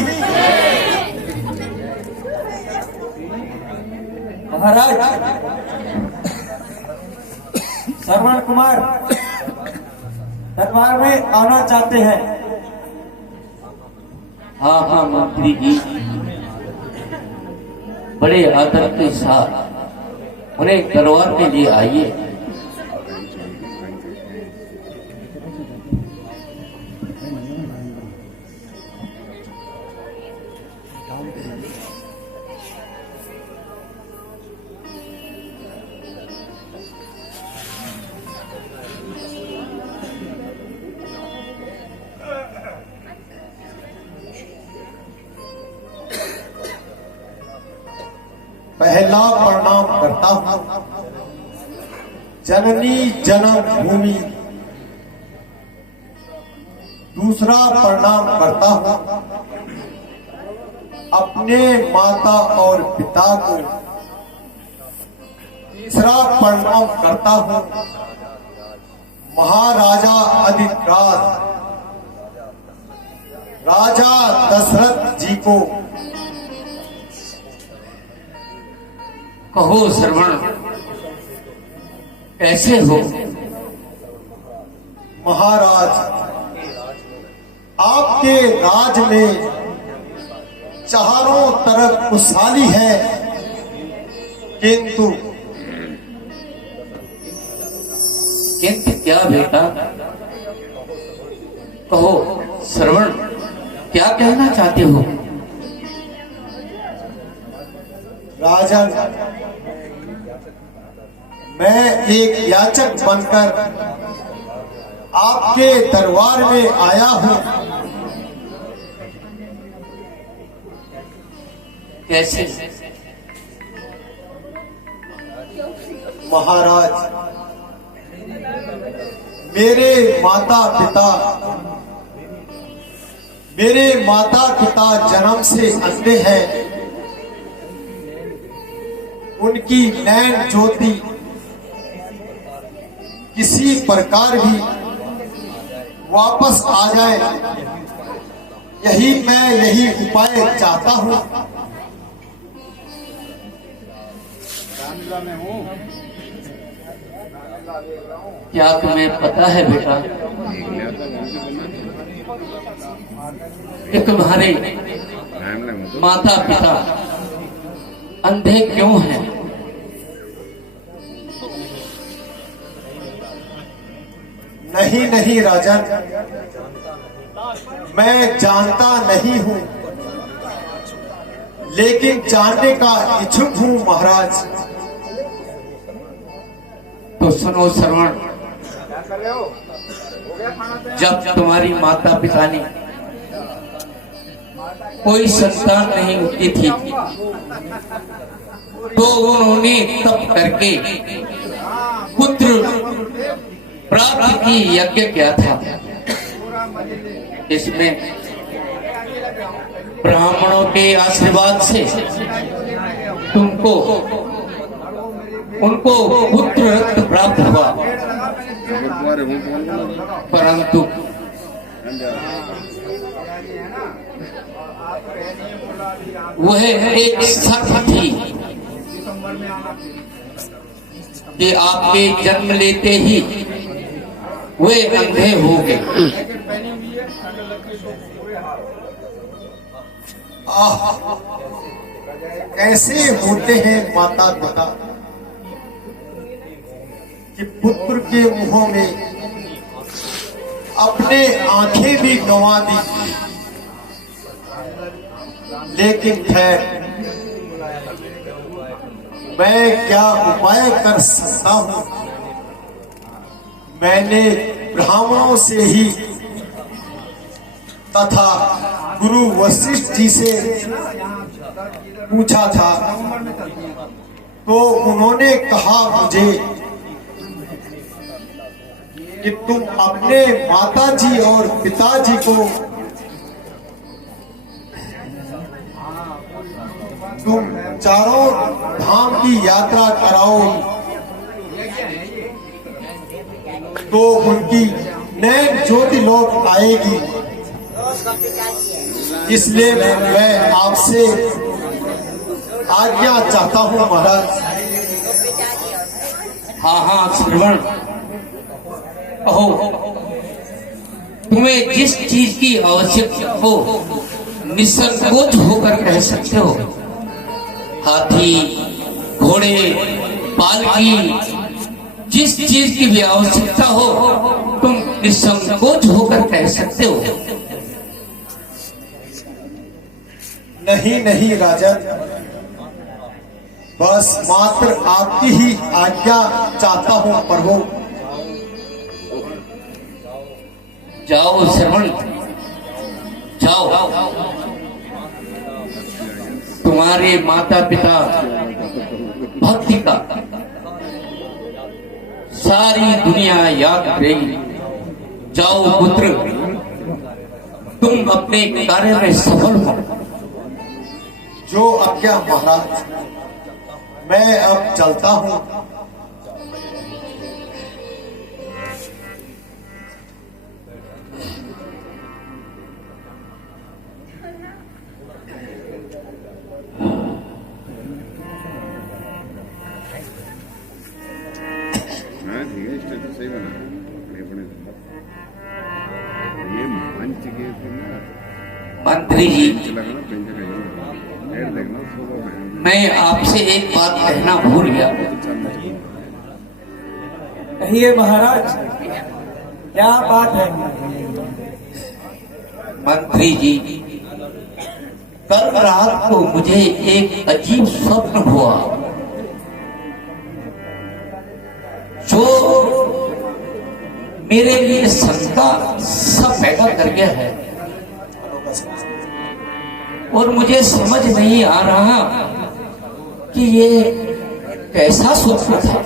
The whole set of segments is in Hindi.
की। महाराज, श्रवण कुमार दरबार में आना चाहते हैं। हाँ हाँ मंत्री जी, बड़े आदर के साथ उन्हें दरबार में ले आइए। पहला प्रणाम करता हूं जननी जन्म भूमि, दूसरा प्रणाम करता हूं अपने माता और पिता को, तीसरा प्रणाम करता हूं महाराजा अधिराज राजा दशरथ जी को। कहो श्रवण, कैसे हो? महाराज, आपके राज में चारों तरफ खुशहाली है, किंतु क्या बेटा? कहो श्रवण, क्या कहना चाहते हो? राजन, मैं एक याचक बनकर आपके दरबार में आया हूं। कैसे? महाराज, मेरे माता पिता जन्म से अंधे हैं। उनकी नैन ज्योति किसी प्रकार भी वापस आ जाए, यही उपाय चाहता हूं। क्या तुम्हें पता है बेटा कि तुम्हारे माता पिता अंधे क्यों हैं? नहीं राजन, मैं जानता नहीं हूं, लेकिन जानने का इच्छुक हूं महाराज। तो सुनो श्रवण, जब तुम्हारी माता पिता ने कोई संतान नहीं होती थी, तो उन्होंने तप करके पुत्र प्राप्ति की यज्ञ किया था। इसमें ब्राह्मणों के आशीर्वाद से उनको पुत्र रत्न प्राप्त हुआ, परंतु वह एक शर्त थी कि आपके जन्म लेते ही वे अंधे हो गए। कैसे होते हैं माता पिता कि पुत्र के मुंहों में अपने आंखें भी गंवा दी। लेकिन खैर, मैं क्या उपाय कर सकता हूं? मैंने ब्राह्मणों से ही तथा गुरु वशिष्ठ जी से पूछा था, तो उन्होंने कहा मुझे कि तुम अपने माताजी और पिताजी को तुम चारों धाम की यात्रा कराओ, तो उनकी नैन ज्योति लौट आएगी। इसलिए मैं आपसे आज्ञा चाहता हूँ महाराज। हाँ हाँ श्रवण, कहो तुम्हें जिस चीज की आवश्यकता हो निसंकोच होकर कह सकते हो। हाथी, घोड़े, पालकी, जिस चीज की भी आवश्यकता हो तुम निसंकोच होकर कह सकते हो। नहीं नहीं राजन, बस मात्र आपकी ही आज्ञा चाहता हूँ प्रभु। जाओ श्रवण, जाओ। तुम्हारे माता पिता भक्ति का सारी दुनिया याद करेगी। जाओ पुत्र, तुम अपने कार्य में सफल हो। जो आज्ञा महाराज, मैं अब चलता हूँ। सही बना ये मंच के मंत्री जी, देखना मैं आपसे एक बात कहना भूल गया। कहिए महाराज, क्या बात है? मंत्री जी, कल रात को मुझे एक अजीब स्वप्न हुआ जो मेरे लिए शंका सा पैदा कर गया है और मुझे समझ नहीं आ रहा कि ये कैसा स्वप्न था।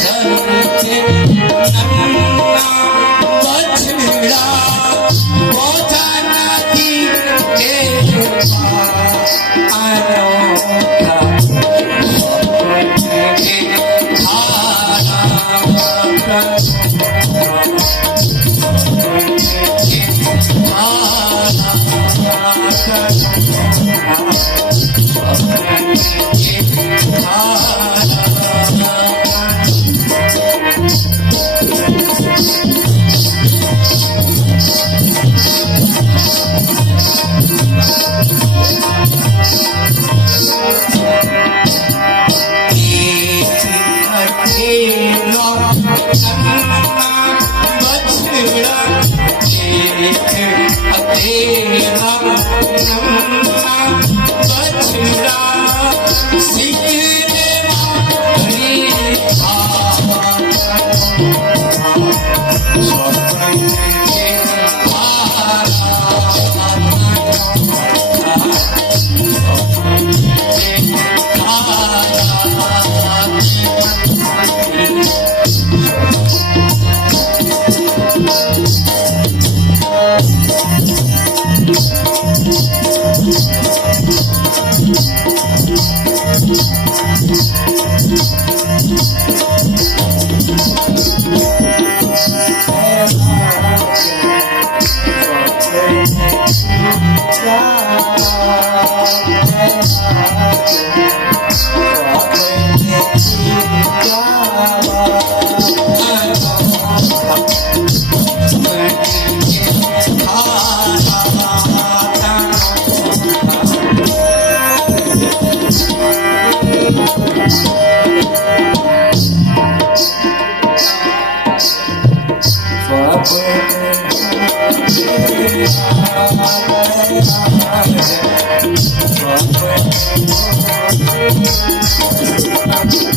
चलते नन्ना बछड़ा पहुंचा नदी के पार अनोखा Swap